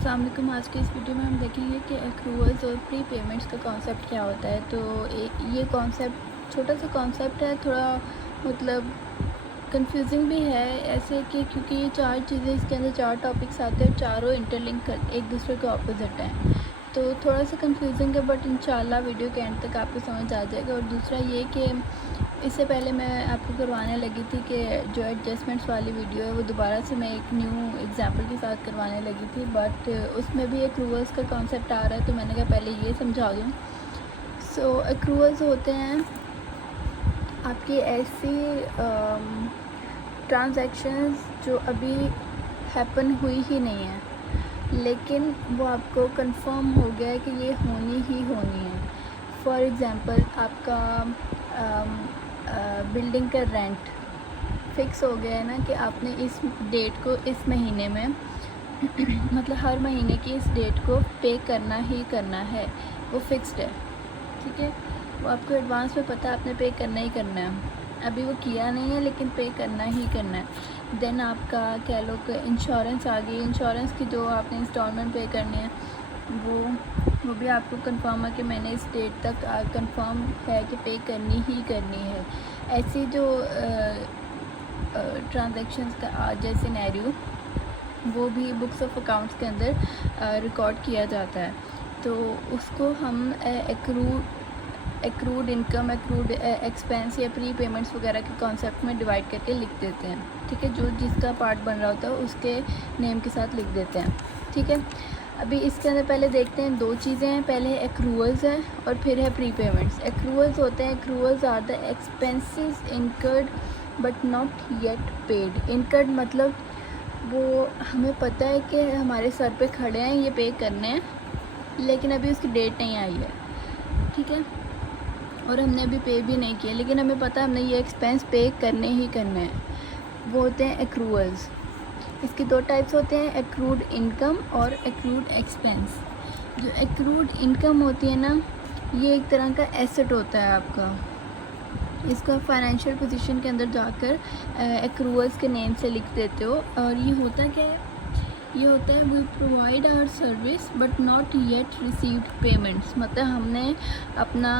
अस्सलाम वालेकुम। आज के इस वीडियो में हम देखेंगे कि एक्रूअल्स और प्री पेमेंट्स का कॉन्सेप्ट क्या होता है। तो ये कॉन्सेप्ट छोटा सा कॉन्सेप्ट है, थोड़ा मतलब कंफ्यूजिंग भी है ऐसे कि क्योंकि ये चार चीज़ें, इसके अंदर चार टॉपिक्स आते हैं, चारों इंटरलिंक कर एक दूसरे के ऑपोजिट हैं। तो थोड़ा सा कंफ्यूजिंग है, बट इंशाल्लाह वीडियो के एंड तक आपको समझ आ जाएगा। और दूसरा ये कि इससे पहले मैं आपको करवाने लगी थी कि जो एडजस्टमेंट्स वाली वीडियो है वो दोबारा से मैं एक न्यू एग्जांपल के साथ करवाने लगी थी, बट उसमें भी एक्रूअल्स का कॉन्सेप्ट आ रहा है, तो मैंने कहा पहले ये समझा दूँ। सो एक्रूअल्स होते हैं आपकी ऐसी ट्रांजैक्शंस जो अभी हैपन हुई ही नहीं है, लेकिन वो आपको कंफर्म हो गया है कि ये होनी ही होनी है। फॉर एग्ज़ाम्पल आपका बिल्डिंग का रेंट फ़िक्स हो गया है ना कि आपने इस डेट को इस महीने में मतलब हर महीने की इस डेट को पे करना ही करना है, वो फ़िक्स्ड है। ठीक है, वो आपको एडवांस में पता है आपने पे करना ही करना है। अभी वो किया नहीं है लेकिन पे करना ही करना है। देन आपका कह लो कि इंश्योरेंस आ गई। इंश्योरेंस की जो आपने इंस्टॉलमेंट पे करनी है वो भी आपको कंफर्म है कि मैंने इस डेट तक कंफर्म है कि पे करनी ही करनी है। ऐसी जो ट्रांजैक्शंस का आज है सिनेरियो, वो भी बुक्स ऑफ अकाउंट्स के अंदर रिकॉर्ड किया जाता है। तो उसको हम एक्रूड इनकम, एक्रूड एक्सपेंस या प्री पेमेंट्स वगैरह के कॉन्सेप्ट में डिवाइड करके लिख देते हैं। ठीक है, जो जिसका पार्ट बन रहा होता है उसके नेम के साथ लिख देते हैं। ठीक है, अभी इसके अंदर पहले देखते हैं दो चीज़ें हैं। पहले एक्रूअल्स है और फिर है प्री पेमेंट्स। एक्रूअल्स होते हैं, accruals are the expenses incurred but not yet paid. Incurred मतलब वो हमें पता है कि हमारे सर पे खड़े हैं, ये पे करने हैं, लेकिन अभी उसकी डेट नहीं आई है। ठीक है, और हमने अभी पे भी नहीं किया, लेकिन हमें पता है हमने ये एक्सपेंस पे करने ही करने हैं। वो होते हैं एक्रूअल्स। इसकी दो टाइप्स होते हैं, एक्रूड इनकम और एक्रूड एक्सपेंस। जो एक्रूड इनकम होती है ना, ये एक तरह का एसेट होता है आपका। इसको आप फाइनेंशियल पोजीशन के अंदर जाकर एक्रूअल्स के नेम से लिख देते हो। और ये होता क्या है, ये होता है we provide our service but not yet received payments. मतलब हमने अपना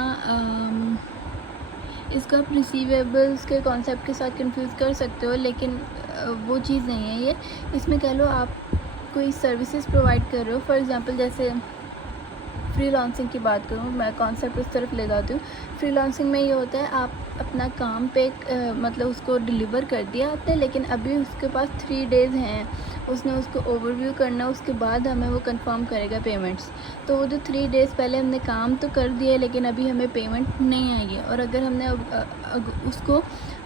इसको आप रिसीवेबल्स के कॉन्सेप्ट के साथ कंफ्यूज कर सकते हो, लेकिन वो चीज़ नहीं है ये। इसमें कह लो आप कोई सर्विसेज प्रोवाइड कर रहे हो। फॉर एग्ज़ाम्पल जैसे फ्रीलांसिंग की बात करूँ, मैं कॉन्सेप्ट उस तरफ ले जाती हूँ। फ्रीलांसिंग में ये होता है आप अपना काम पे मतलब उसको डिलीवर कर दिया आपने, लेकिन अभी उसके पास 3 डेज़ हैं, उसने उसको ओवरव्यू करना, उसके बाद हमें वो कंफर्म करेगा पेमेंट्स। तो वो जो 3 डेज़ पहले हमने काम तो कर दिया है, लेकिन अभी हमें पेमेंट नहीं आई है। और अगर हमने उसको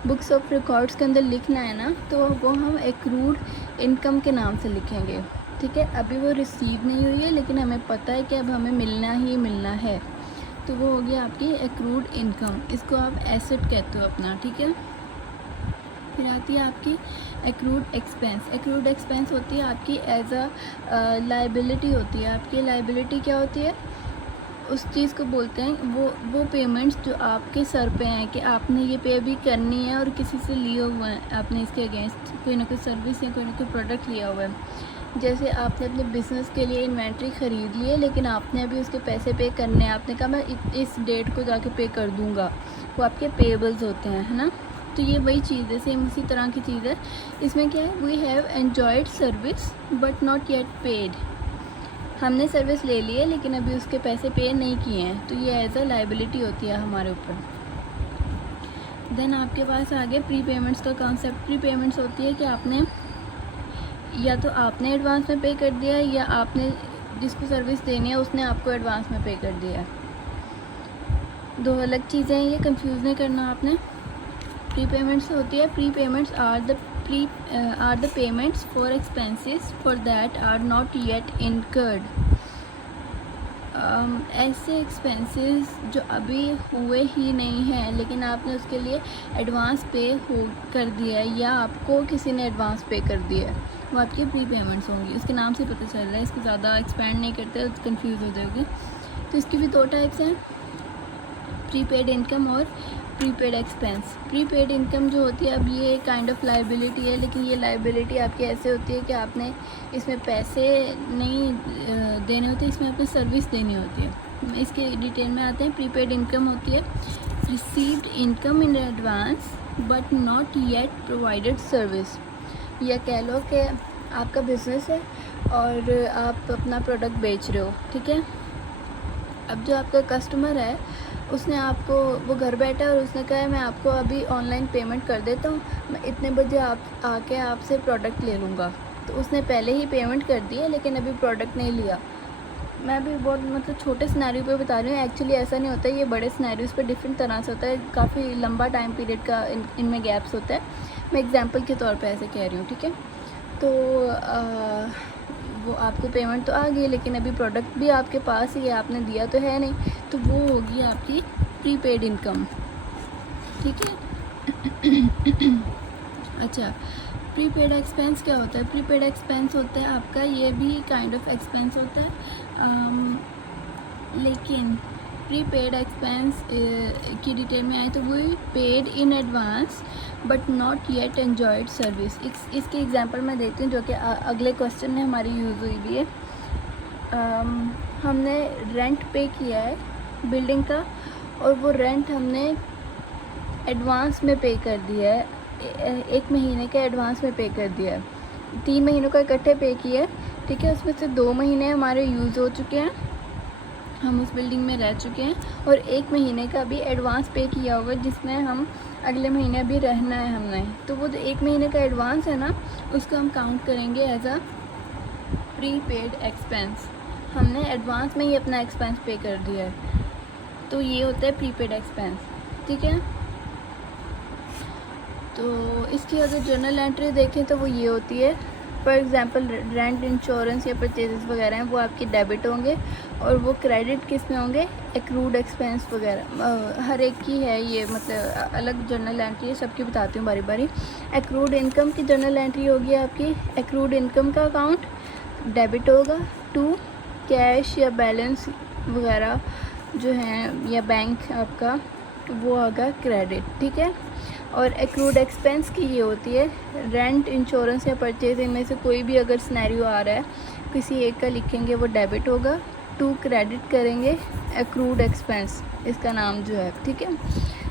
बुक्स ऑफ रिकॉर्ड्स के अंदर लिखना है ना, तो वो हम एक्रूड इनकम के नाम से लिखेंगे। ठीक है, अभी वो रिसीव नहीं हुई है, लेकिन हमें पता है कि अब हमें मिलना ही मिलना है, तो वो हो गया आपकी एक्रूड इनकम। इसको आप एसेट कहते हो अपना। ठीक है, फिर आती है आपकी एक्रूड एक्सपेंस। एक्रूड एक्सपेंस होती है आपकी एज अ लाइबिलिटी होती है। आपकी लाइबिलिटी क्या होती है, उस चीज़ को बोलते हैं वो पेमेंट्स जो आपके सर पे हैं कि आपने ये पे भी करनी है और किसी से लिए हुए हैं, आपने इसके अगेंस्ट कोई ना कोई सर्विस या कोई ना कोई प्रोडक्ट लिया हुआ है। जैसे आपने अपने बिज़नेस के लिए इन्वेंट्री ख़रीद ली है, लेकिन आपने अभी उसके पैसे पे करने हैं, आपने कहा मैं इस डेट को जाके पे कर दूँगा, वो आपके पेबल्स होते हैं, है ना। तो ये वही चीज़ है, सेम उसी तरह की चीज़ है। इसमें क्या है, we have enjoyed service but not yet paid. हमने सर्विस ले ली है लेकिन अभी उसके पैसे पे नहीं किए हैं, तो ये एज अ लाइबिलिटी होती है हमारे ऊपर। देन आपके पास आगे प्री पेमेंट्स का कॉन्सेप्ट। प्री पेमेंट्स होती है कि आपने या तो आपने एडवांस में पे कर दिया है, या आपने जिसको सर्विस देनी है उसने आपको एडवांस में पे कर दिया है। दो अलग चीज़ें हैं, ये कंफ्यूज नहीं करना आपने। प्री पेमेंट्स होती है, prepayments are the payments for expenses for that are not yet incurred. ऐसे एक्सपेंसेस जो अभी हुए ही नहीं हैं, लेकिन आपने उसके लिए एडवांस पे हो कर दिया है, या आपको किसी ने एडवांस पे कर दिया है, वो आपकी प्री पेमेंट्स होंगी। इसके नाम से पता चल रहा है, इसको ज़्यादा एक्सपेंड नहीं करते, कंफ्यूज हो जाओगे। तो इसकी भी दो टाइप्स हैं, प्रीपेड इनकम और प्रीपेड एक्सपेंस, प्रीपेड इनकम जो होती है, अब ये काइंड ऑफ लाइबिलिटी है, लेकिन ये लाइबिलिटी आपकी ऐसे होती है कि आपने इसमें पैसे नहीं देने होते, इसमें आपको सर्विस देनी होती है। इसके डिटेल में आते हैं। प्रीपेड इनकम होती है received income in advance but not yet provided service. या कह लो कि आपका बिज़नेस है और आप अपना प्रोडक्ट बेच रहे हो, ठीक है। अब जो आपका कस्टमर है उसने आपको, वो घर बैठा है और उसने कहा है मैं आपको अभी ऑनलाइन पेमेंट कर देता हूँ, मैं इतने बजे आप आके आपसे प्रोडक्ट ले लूँगा। तो उसने पहले ही पेमेंट कर दी है लेकिन अभी प्रोडक्ट नहीं लिया। मैं भी बहुत मतलब छोटे सिनेरियो पे बता रही हूँ, एक्चुअली ऐसा नहीं होता है, ये बड़े सिनेरियोज पे डिफरेंट तरह से होता है, काफ़ी लंबा टाइम पीरियड का इनमें गैप्स होता है। मैं एग्जांपल के तौर पे ऐसे कह रही हूँ, ठीक है। तो वो आपको पेमेंट तो आ गई लेकिन अभी प्रोडक्ट भी आपके पास ही है, आपने दिया तो है नहीं, तो वो होगी आपकी प्रीपेड इनकम, ठीक है। अच्छा, प्रीपेड एक्सपेंस क्या होता है? प्रीपेड एक्सपेंस होता है आपका, ये भी काइंड ऑफ एक्सपेंस होता है, लेकिन प्रीपेड एक्सपेंस की डिटेल में आए तो वही paid in advance but not yet enjoyed service. इसके एग्जांपल मैं देती हूँ जो कि अगले क्वेश्चन में हमारी यूज़ हुई भी है। हमने रेंट पे किया है बिल्डिंग का और वो रेंट हमने एडवांस में पे कर दिया है, 1 महीने का एडवांस में पे कर दिया है, 3 महीनों का इकट्ठे पे किया है, ठीक है। उसमें से 2 महीने हमारे यूज़ हो चुके हैं, हम उस बिल्डिंग में रह चुके हैं, और 1 महीने का भी एडवांस पे किया होगा जिसमें हम अगले महीने भी रहना है हमने। तो वो जो 1 महीने का एडवांस है ना, उसको हम काउंट करेंगे एज अ प्रीपेड एक्सपेंस। हमने एडवांस में ही अपना एक्सपेंस पे कर दिया है, तो ये होता है प्रीपेड एक्सपेंस, ठीक है। तो इसकी अगर जर्नल एंट्री देखें तो वो ये होती है, फॉर एग्ज़ाम्पल रेंट, इंश्योरेंस या परचेजेस वगैरह हैं वो आपके डेबिट होंगे, और वो क्रेडिट किस में होंगे? एक्रूड एक्सपेंस वगैरह। हर एक की है ये, मतलब अलग जर्नल एंट्री है, सबकी बताती हूँ बारी बारी। एक्रूड इनकम की जर्नल एंट्री होगी आपकी, एक्रूड इनकम का अकाउंट डेबिट होगा। 2 कैश या बैलेंस वगैरह जो हैं या बैंक आपका, वो होगा क्रेडिट, ठीक है। और एक्रूड एक्सपेंस की ये होती है रेंट, इंश्योरेंस या परचेज, इनमें से कोई भी अगर सिनेरियो आ रहा है किसी एक का लिखेंगे वो डेबिट होगा। 2 क्रेडिट करेंगे, एक्रूड एक्सपेंस इसका नाम जो है, ठीक है।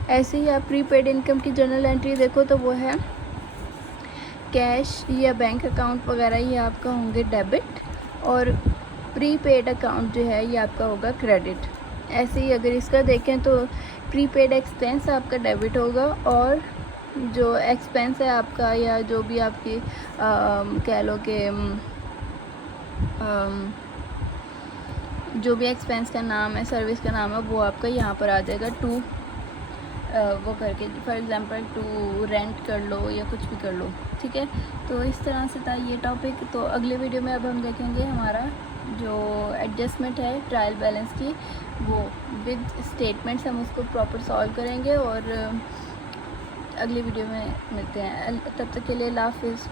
ऐसे ही आप प्रीपेड इनकम की जर्नल एंट्री देखो तो वो है कैश या बैंक अकाउंट वगैरह ये आपका होंगे डेबिट, और प्रीपेड अकाउंट जो है ये आपका होगा क्रेडिट। ऐसे ही अगर इसका देखें तो प्रीपेड एक्सपेंस आपका डेबिट होगा, और जो एक्सपेंस है आपका या जो भी आपकी कह लो कि जो भी एक्सपेंस का नाम है, सर्विस का नाम है, वो आपका यहाँ पर आ जाएगा। 2 वो करके, फॉर एग्ज़ाम्पल 2 रेंट कर लो या कुछ भी कर लो, ठीक है। तो इस तरह से था ये टॉपिक। तो अगले वीडियो में अब हम देखेंगे हमारा जो एडजस्टमेंट है ट्रायल बैलेंस की, वो विद स्टेटमेंट्स हम उसको प्रॉपर सॉल्व करेंगे, और अगली वीडियो में मिलते हैं। तब तक के लिए अल्लाह हाफ़िज़।